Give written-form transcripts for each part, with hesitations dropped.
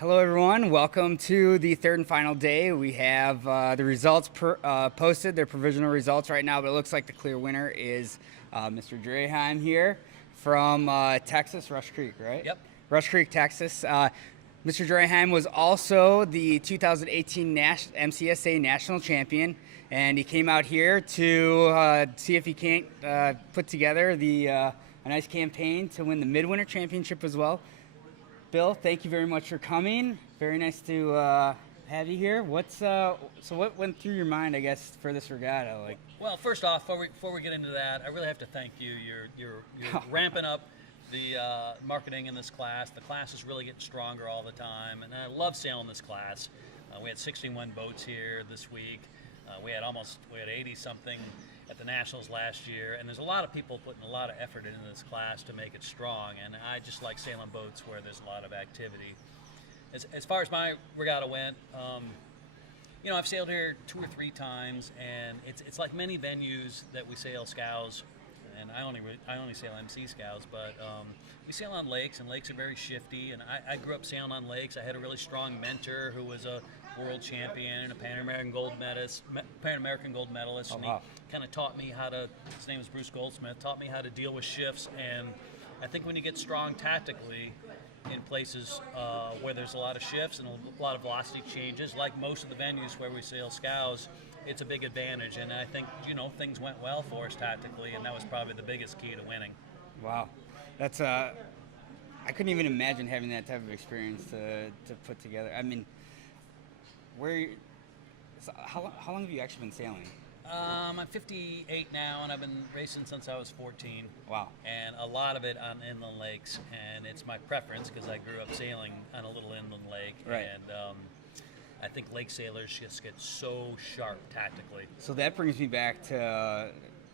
Hello, everyone. Welcome to the third and final day. We have the results posted, their provisional results right now, but it looks like the clear winner is Mr. Draheim here from Texas, Rush Creek, right? Yep. Rush Creek, Texas. Mr. Draheim was also the 2018 MCSA National Champion, and he came out here to see if he can't put together a nice campaign to win the Midwinter Championship as well. Bill, thank you very much for coming. Very nice to have you here. So what went through your mind, I guess, for this regatta? Well, first off, before we get into that, I really have to thank you. You're ramping up the marketing in this class. The class is really getting stronger all the time, and I love sailing this class. We had 61 boats here this week. We had 80 something at the Nationals last year, and there's a lot of people putting a lot of effort into this class to make it strong, and I just like sailing boats where there's a lot of activity. As far as my regatta went, I've sailed here 2 or 3 times, and it's like many venues that we sail SCOWS, and I only sail MC SCOWS, but we sail on lakes, and lakes are very shifty, and I grew up sailing on lakes. I had a really strong mentor who was a world champion and a Pan American gold medalist, and he kind of taught me how to, his name is Bruce Goldsmith, taught me how to deal with shifts. And I think when you get strong tactically in places where there's a lot of shifts and a lot of velocity changes, like most of the venues where we sail SCOWS, it's a big advantage. And I think, things went well for us tactically, and that was probably the biggest key to winning. Wow. That's I couldn't even imagine having that type of experience to put together. I mean, how long have you actually been sailing? I'm 58 now, and I've been racing since I was 14. Wow. And a lot of it on inland lakes, and it's my preference because I grew up sailing on a little inland lake. Right. And I think lake sailors just get so sharp tactically. So that brings me back to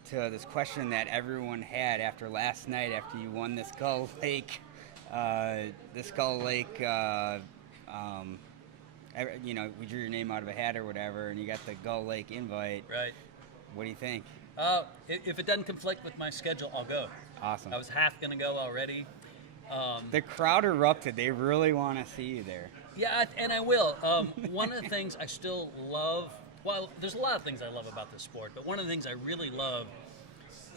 this question that everyone had after last night, after you won this Gull Lake, we drew your name out of a hat or whatever, and you got the Gull Lake invite. Right. What do you think? If it doesn't conflict with my schedule, I'll go. Awesome. I was half going to go already. The crowd erupted. They really want to see you there. Yeah, and I will. One of the things I still love, well, there's a lot of things I love about this sport, but one of the things I really love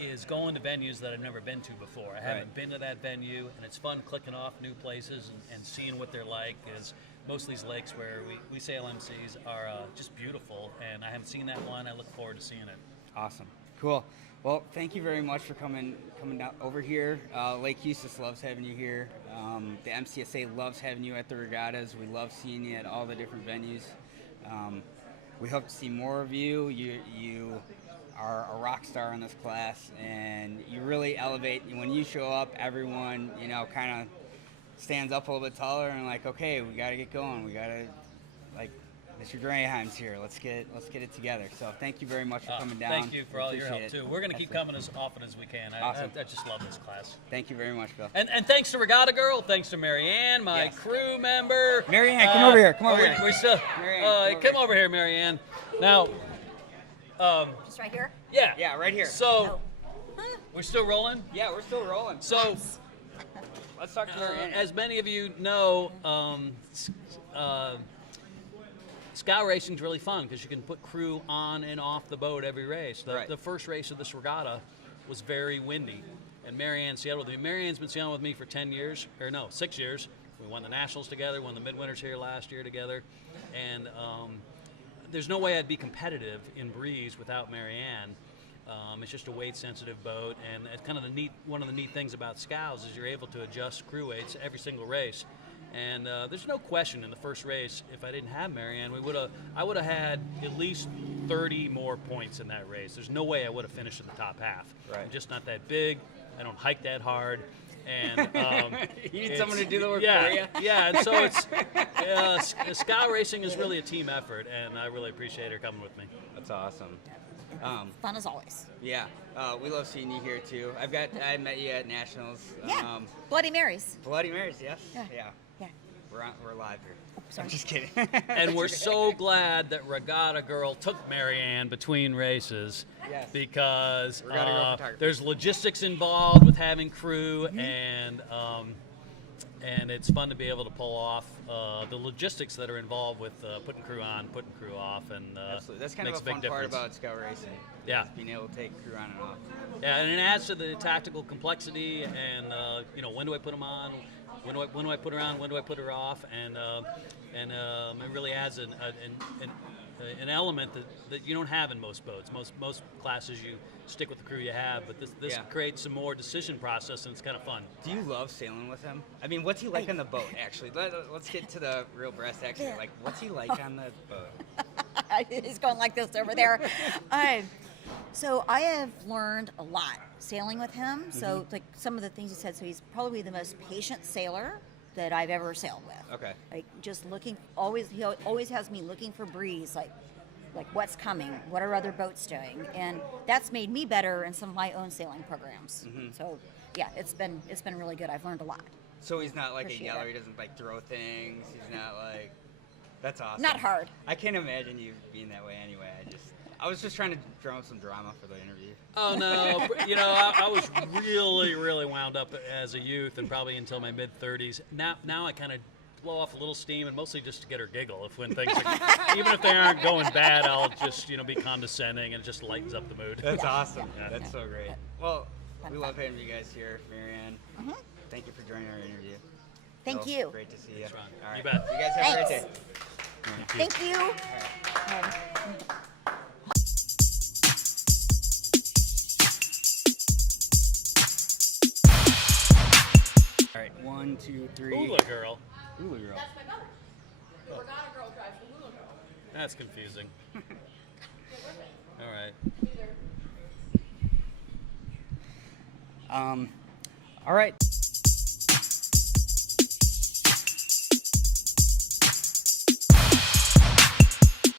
is going to venues that I've never been to before. I haven't been to that venue, and it's fun clicking off new places and seeing what they're like. Is most of these lakes where we sail MCs are just beautiful, and I haven't seen that one. I look forward to seeing it. Awesome. Cool. Well, thank you very much for coming down over here. Lake Eustis loves having you here. The MCSA loves having you at the regattas. We love seeing you at all the different venues. We hope to see more of you. You are a rock star in this class, and you really elevate. When you show up, everyone, kind of stands up a little bit taller and like, okay, we got to get going. We got to, Mr. Draheim's here. Let's get it together. So thank you very much for coming down. Thank you for all your help too. We're going to keep coming as often as we can. Awesome. I just love this class. Thank you very much, Bill. And thanks to Regatta Girl. Thanks to Marianne, my crew member. Marianne, come over here. Come over here. We're still. Come over here, Marianne. Now. Just right here? Yeah. Yeah, right here. So, we're still rolling? Yeah, we're still rolling. So, let's talk to Marianne. as many of you know, scow racing is really fun because you can put crew on and off the boat every race. The first race of this regatta was very windy, and Marianne sailed with me. Marianne's been sailing with me for 6 years. We won the Nationals together, won the Midwinters here last year together, and there's no way I'd be competitive in breeze without Marianne. It's just a weight-sensitive boat, and it's kind of one of the neat things about SCOWS is you're able to adjust crew weights every single race. And there's no question in the first race, if I didn't have Marianne, I would have had at least 30 more points in that race. There's no way I would have finished in the top half. Right. I'm just not that big. I don't hike that hard. And you need someone to do the work for you. Yeah, and so scow racing is really a team effort, and I really appreciate her coming with me. That's awesome. Fun as always. Yeah, we love seeing you here too. I met you at Nationals. Yeah. Bloody Marys. Bloody Marys, yes. Yeah. We're live here. Oh, sorry. I'm just kidding. And we're so glad that Regatta Girl took Marianne between races. Yes. Because Regatta Girl photography. there's logistics involved with having crew, and and it's fun to be able to pull off the logistics that are involved with putting crew on, putting crew off, and Absolutely. That's kind of makes a fun big difference. part about scout racing. Yeah. is being able to take crew on and off. Yeah, and it adds to the tactical complexity, and when do I put them on? When do I put her on? When do I put her off? And it really adds an element that you don't have in most boats. Most classes you stick with the crew you have, but this creates some more decision process, and it's kind of fun. Do you love sailing with him? I mean, what's he like on the boat? Actually, let's get to the real brass tacks. Like, what's he like on the boat? He's going like this over there. So I have learned a lot sailing with him. So like some of the things he said, so he's probably the most patient sailor that I've ever sailed with. Okay. Like just he always has me looking for breeze, like what's coming, what are other boats doing, and that's made me better in some of my own sailing programs. So yeah, it's been really good. I've learned a lot. So he's not like Appreciate a yeller. it. He doesn't like throw things. He's not like. That's awesome. Not hard. I can't imagine you being that way anyway. I was just trying to drum up some drama for the interview. Oh no, I was really wound up as a youth, and probably until my mid-30s. Now I kind of blow off a little steam, and mostly just to get her giggle. When things are, even if they aren't going bad, I'll just be condescending, and it just lightens up the mood. That's awesome. Yeah. That's so great. Well, we love having you guys here, Marianne. Thank you for joining our interview. Thank Bill, you. Great to see you. Thanks, Ron. All right. You bet. You guys have a great day. Thank you. All right, 1, 2, 3. Hula girl. Hula girl. That's my mother. The regatta girl drives the hula girl. That's confusing. All right. All right.